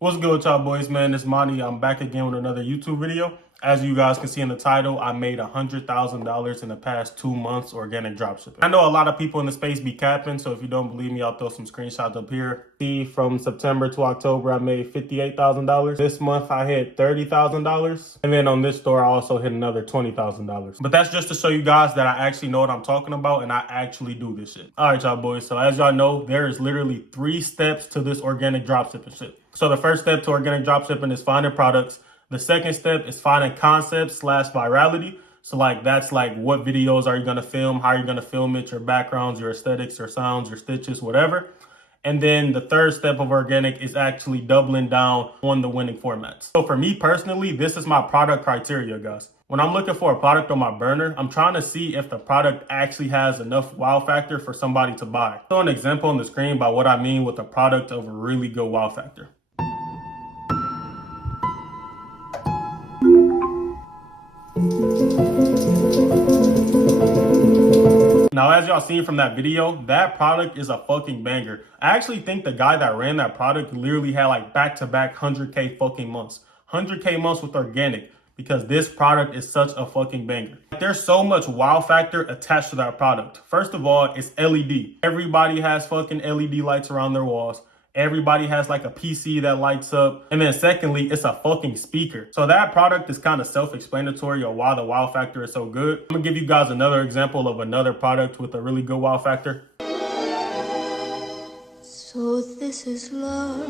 What's good with y'all boys, man? It's Monty. I'm back again with another YouTube video. As you guys can see in the title, I made $100,000 in the past 2 months organic dropshipping. I know a lot of people in the space be capping, so if you don't believe me, I'll throw some screenshots up here. See, from September to October, I made $58,000. This month, I hit $30,000. And then on this store, I also hit another $20,000. But that's just to show you guys that I actually know what I'm talking about and I actually do this shit. All right, y'all boys. So as y'all know, there is literally 3 steps to this organic dropshipping shit. So the first step to organic dropshipping is finding products. The second step is finding concepts / virality. So that's what videos are you going to film? How are you going to film it? Your backgrounds, your aesthetics, your sounds, your stitches, whatever. And then the third step of organic is actually doubling down on the winning formats. So for me personally, this is my product criteria, guys. When I'm looking for a product on my burner, I'm trying to see if the product actually has enough wow factor for somebody to buy. So an example on the screen by what I mean with a product of a really good wow factor. Now, as y'all seen from that video, that product is a fucking banger. I actually think the guy that ran that product literally had back-to-back 100K fucking months. 100K months with organic, because this product is such a fucking banger. There's so much wow factor attached to that product. First of all, it's LED. Everybody has fucking LED lights around their walls. Everybody has a PC that lights up. And then secondly, it's a fucking speaker. So that product is kind of self-explanatory on why the wow factor is so good. I'm gonna give you guys another example of another product with a really good wow factor. So this is love.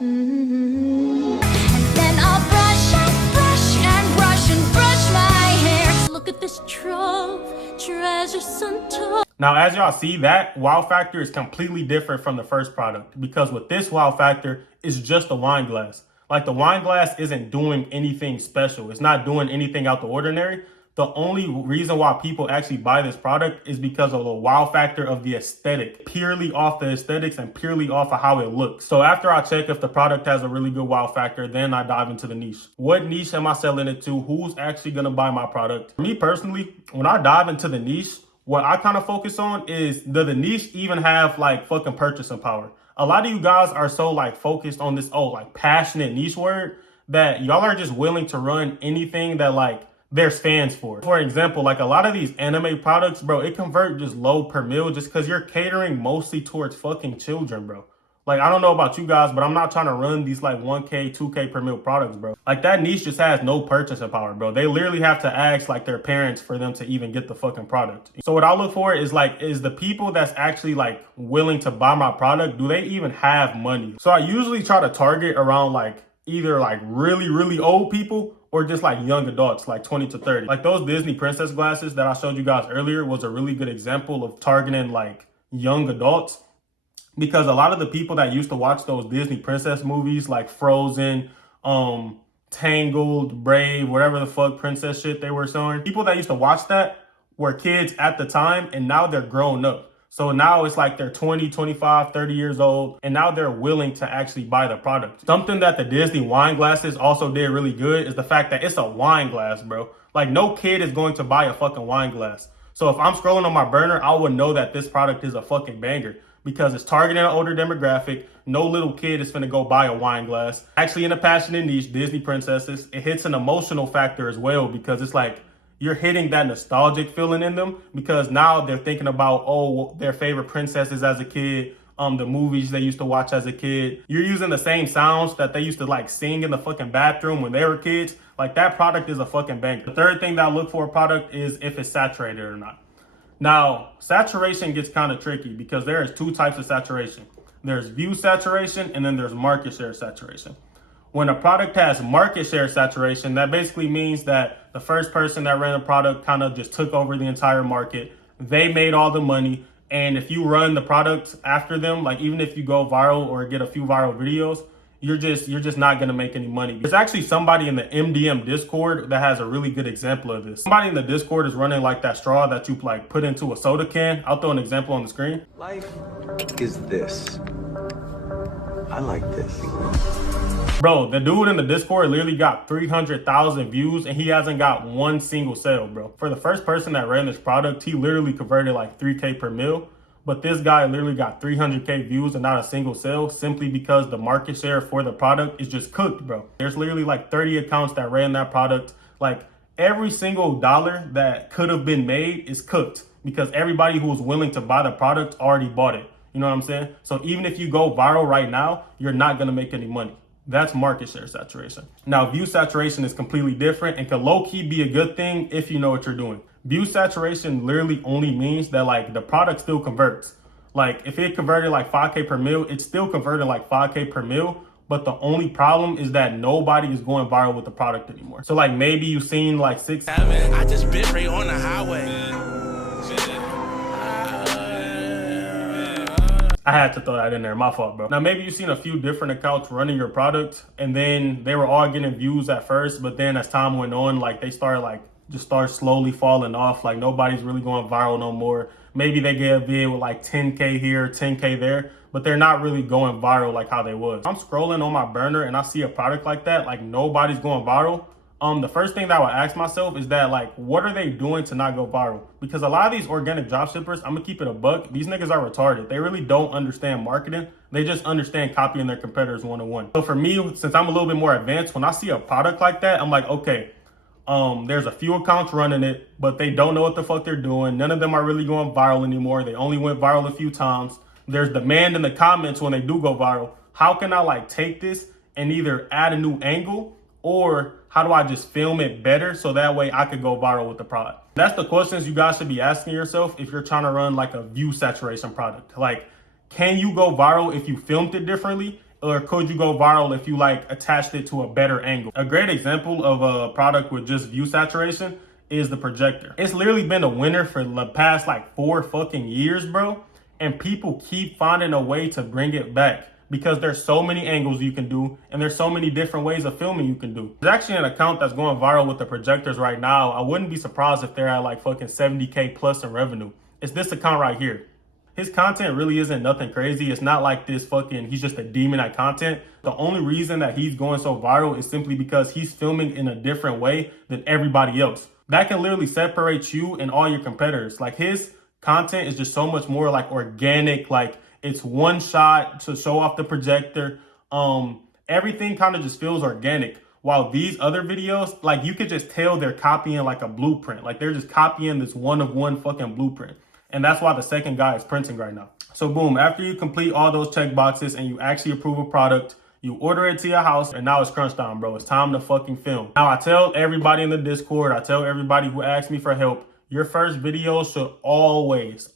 And then I'll brush and brush and brush and brush my hair. Look at this trove, treasures untold. Now, as y'all see, that wow factor is completely different from the first product, because with this wow factor, it's just a wine glass. The wine glass isn't doing anything special. It's not doing anything out the ordinary. The only reason why people actually buy this product is because of the wow factor of the aesthetic, purely off the aesthetics and purely off of how it looks. So after I check if the product has a really good wow factor, then I dive into the niche. What niche am I selling it to? Who's actually going to buy my product? For me personally, when I dive into the niche, what I kind of focus on is, does the niche even have fucking purchasing power? A lot of you guys are so focused on this, passionate niche word, that y'all are just willing to run anything that there's fans for. For example, a lot of these anime products, bro, it convert just low per mil just because you're catering mostly towards fucking children, bro. I don't know about you guys, but I'm not trying to run these 1K, 2K per mil products, bro. That niche just has no purchasing power, bro. They literally have to ask their parents for them to even get the fucking product. So what I look for is is the people that's actually willing to buy my product, do they even have money? So I usually try to target around either really, really old people or just young adults, 20 to 30. Those Disney princess glasses that I showed you guys earlier was a really good example of targeting young adults. Because a lot of the people that used to watch those Disney princess movies Frozen, Tangled, Brave, whatever the fuck princess shit they were showing, people that used to watch that were kids at the time, and now they're grown up. So now it's they're 20, 25, 30 years old, and now they're willing to actually buy the product. Something that the Disney wine glasses also did really good is the fact that it's a wine glass, bro. No kid is going to buy a fucking wine glass. So if I'm scrolling on my burner, I would know that this product is a fucking banger, because it's targeting an older demographic. No little kid is finna go buy a wine glass. Actually, in a passionate niche, Disney princesses, it hits an emotional factor as well, because it's you're hitting that nostalgic feeling in them, because now they're thinking about, their favorite princesses as a kid, the movies they used to watch as a kid. You're using the same sounds that they used to sing in the fucking bathroom when they were kids. That product is a fucking banger. The third thing that I look for a product is if it's saturated or not. Now, saturation gets kind of tricky because there is 2 types of saturation. There's view saturation, and then there's market share saturation. When a product has market share saturation, that basically means that the first person that ran a product kind of just took over the entire market. They made all the money. And if you run the product after them, even if you go viral or get a few viral videos, you're just not going to make any money. There's actually somebody in the MDM Discord that has a really good example of this. Somebody in the Discord is running that straw that you put into a soda can. I'll throw an example on the screen. Life is this. I like this. Bro, the dude in the Discord literally got 300,000 views and he hasn't got one single sale, bro. For the first person that ran this product, he literally converted 3K per mil. But this guy literally got 300K views and not a single sale simply because the market share for the product is just cooked, bro. There's literally like 30 accounts that ran that product. Like every single dollar that could have been made is cooked because everybody who was willing to buy the product already bought it. You know what I'm saying? So even if you go viral right now, you're not going to make any money. That's market share saturation. Now, view saturation is completely different and can low-key be a good thing if you know what you're doing. View saturation literally only means that like the product still converts. Like if it converted like 5K per mil, it's still converting like 5K per mil. But the only problem is that nobody is going viral with the product anymore. So like maybe you've seen like I just been right on the highway. I had to throw that in there, my fault, bro. Now, maybe you've seen a few different accounts running your product and then they were all getting views at first, but then as time went on, like they started like just start slowly falling off. Like nobody's really going viral no more. Maybe they get a vid with like 10K here, 10K there, but they're not really going viral like how they was. I'm scrolling on my burner and I see a product like that, like nobody's going viral. The first thing that I would ask myself is that like, what are they doing to not go viral? Because a lot of these organic dropshippers, I'm gonna keep it a buck. These niggas are retarded. They really don't understand marketing. They just understand copying their competitors one-on-one. So for me, since I'm a little bit more advanced, when I see a product like that, I'm like, okay, there's a few accounts running it, but they don't know what the fuck they're doing. None of them are really going viral anymore. They only went viral a few times. There's demand in the comments when they do go viral. How can I like take this and either add a new angle, or how do I just film it better so that way I could go viral with the product? That's the questions you guys should be asking yourself if you're trying to run like a view saturation product. Like, can you go viral if you filmed it differently? Or could you go viral if you like attached it to a better angle? A great example of a product with just view saturation is the projector. It's literally been a winner for the past like 4 fucking years, bro. And people keep finding a way to bring it back, because there's so many angles you can do and there's so many different ways of filming you can do. There's actually an account that's going viral with the projectors right now. I wouldn't be surprised if they're at like fucking 70K plus in revenue. It's this account right here. His content really isn't nothing crazy. It's not like this fucking, he's just a demon at content. The only reason that he's going so viral is simply because he's filming in a different way than everybody else. That can literally separate you and all your competitors. Like his content is just so much more like organic, like it's one shot to show off the projector. Everything kind of just feels organic. While these other videos, like you could just tell they're copying like a blueprint. Like they're just copying this one-of-one fucking blueprint. And that's why the second guy is printing right now. So boom, after you complete all those check boxes and you actually approve a product, you order it to your house, and now it's crunch time, bro. It's time to fucking film. Now I tell everybody in the Discord, I tell everybody who asks me for help, your first video should always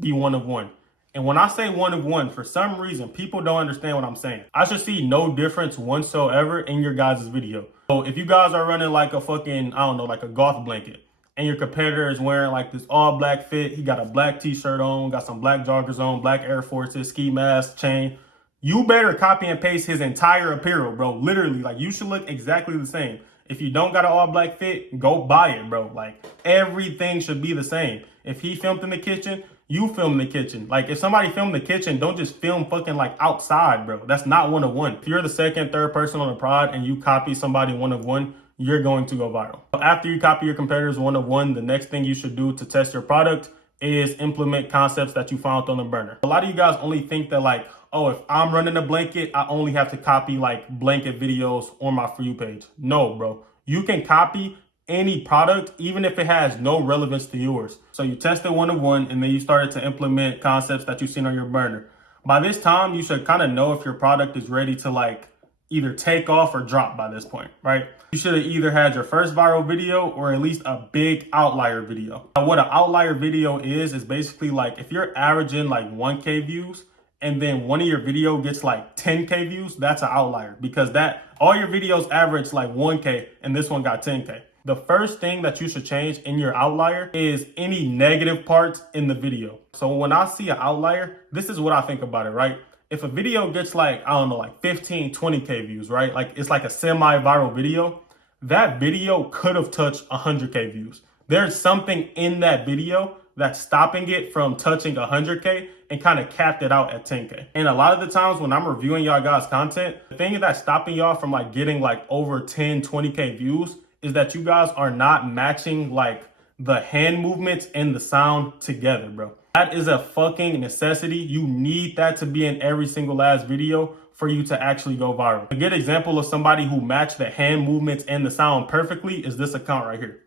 be one-of-one. And when I say one-of-one, for some reason, people don't understand what I'm saying. I should see no difference whatsoever in your guys' video. So if you guys are running like a fucking, I don't know, like a golf blanket, and your competitor is wearing like this all black fit, he got a black t-shirt on, got some black joggers on, black Air Forces, ski mask, chain, you better copy and paste his entire apparel, bro. Literally, like you should look exactly the same. If you don't got an all black fit, go buy it, bro. Like everything should be the same. If he filmed in the kitchen, you film in the kitchen. Like if somebody filmed the kitchen, don't just film fucking like outside, bro. That's not one-of-one. If you're the second, third person on the prod and you copy somebody one-of-one, you're going to go viral. After you copy your competitors one-of-one, the next thing you should do to test your product is implement concepts that you found on the burner. A lot of you guys only think that like, oh, if I'm running a blanket, I only have to copy like blanket videos on my For You page. No, bro. You can copy any product, even if it has no relevance to yours. So you tested one-of-one and then you started to implement concepts that you've seen on your burner. By this time, you should kind of know if your product is ready to like either take off or drop by this point, right? You should have either had your first viral video or at least a big outlier video. Now, what an outlier video is basically like if you're averaging like 1K views and then one of your video gets like 10K views, that's an outlier, because that all your videos average like 1K and this one got 10K. The first thing that you should change in your outlier is any negative parts in the video. So when I see an outlier, this is what I think about it, right? If a video gets like, I don't know, like 15, 20K views, right? Like it's like a semi-viral video. That video could have touched 100K views. There's something in that video that's stopping it from touching 100K and kind of capped it out at 10K. And a lot of the times when I'm reviewing y'all guys' content, the thing that's stopping y'all from like getting like over 10, 20K views is that you guys are not matching like the hand movements and the sound together, bro. That is a fucking necessity. You need that to be in every single last video for you to actually go viral. A good example of somebody who matched the hand movements and the sound perfectly is this account right here.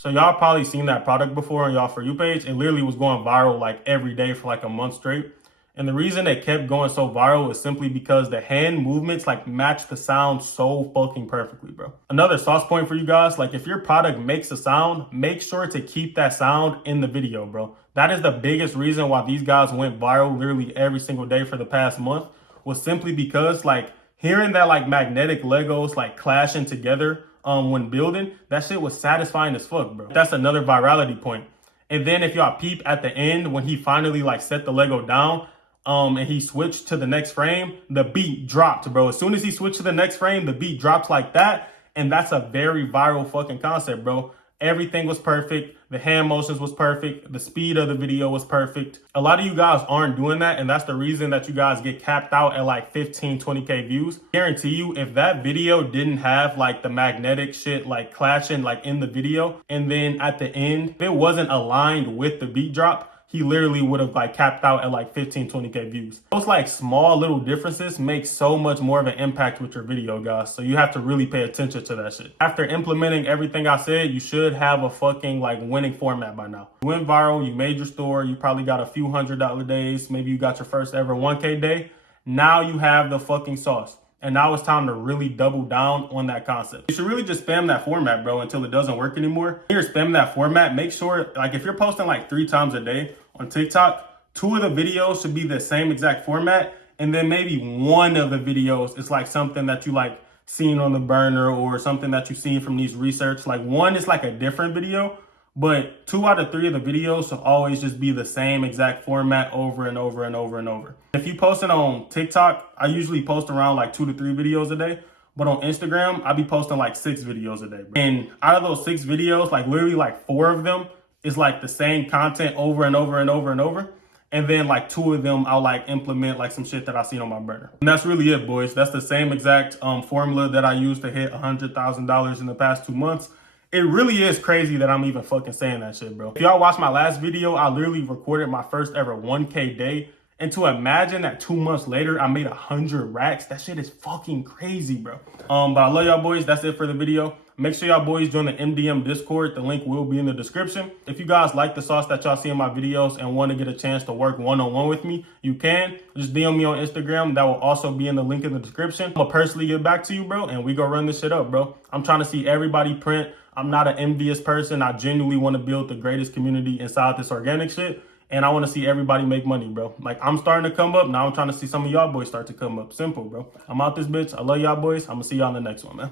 So y'all probably seen that product before on y'all For You page. It literally was going viral like every day for like a month straight. And the reason it kept going so viral is simply because the hand movements like match the sound so fucking perfectly, bro. Another sauce point for you guys, like if your product makes a sound, make sure to keep that sound in the video, bro. That is the biggest reason why these guys went viral literally every single day for the past month, was simply because like hearing that like magnetic Legos like clashing together when building, that shit was satisfying as fuck, bro. That's another virality point. And then if y'all peep at the end when he finally like set the Lego down, and he switched to the next frame, the beat dropped, bro. As soon as he switched to the next frame, the beat drops like that. And that's a very viral fucking concept, bro. Everything was perfect. The hand motions was perfect. The speed of the video was perfect. A lot of you guys aren't doing that. And that's the reason that you guys get capped out at like 15, 20K views. Guarantee you, if that video didn't have like the magnetic shit like clashing like in the video, and then at the end, if it wasn't aligned with the beat drop, he literally would have like capped out at like 15, 20K views. Those like small little differences make so much more of an impact with your video, guys. So you have to really pay attention to that shit. After implementing everything I said, you should have a fucking like winning format by now. You went viral, you made your store, you probably got a few $100 days. Maybe you got your first ever 1K day. Now you have the fucking sauce. And now it's time to really double down on that concept. You should really just spam that format, bro, until it doesn't work anymore. When you're spamming that format, make sure, like if you're posting like 3 times a day on TikTok, 2 of the videos should be the same exact format. And then maybe 1 of the videos is like something that you like seen on the burner or something that you've seen from these research. Like 1 is like a different video, but 2 out of 3 of the videos should always just be the same exact format over and over and over and over. If you post it on TikTok, I usually post around like 2 to 3 videos a day. But on Instagram, I be posting like 6 videos a day, bro. And out of those 6 videos, like literally like 4 of them is like the same content over and over and over and over. And then like 2 of them, I'll like implement like some shit that I seen on my burner. And that's really it, boys. That's the same exact formula that I used to hit $100,000 in the past 2 months. It really is crazy that I'm even fucking saying that shit, bro. If y'all watched my last video, I literally recorded my first ever 1K day. And to imagine that 2 months later, I made 100 racks, that shit is fucking crazy, bro. But I love y'all boys. That's it for the video. Make sure y'all boys join the MDM Discord. The link will be in the description. If you guys like the sauce that y'all see in my videos and want to get a chance to work one-on-one with me, you can. Just DM me on Instagram. That will also be in the link in the description. I'm gonna personally get back to you, bro, and we go run this shit up, bro. I'm trying to see everybody print. I'm not an envious person. I genuinely want to build the greatest community inside this organic shit. And I want to see everybody make money, bro. Like, I'm starting to come up. Now I'm trying to see some of y'all boys start to come up. Simple, bro. I'm out this bitch. I love y'all boys. I'm going to see y'all in the next one, man.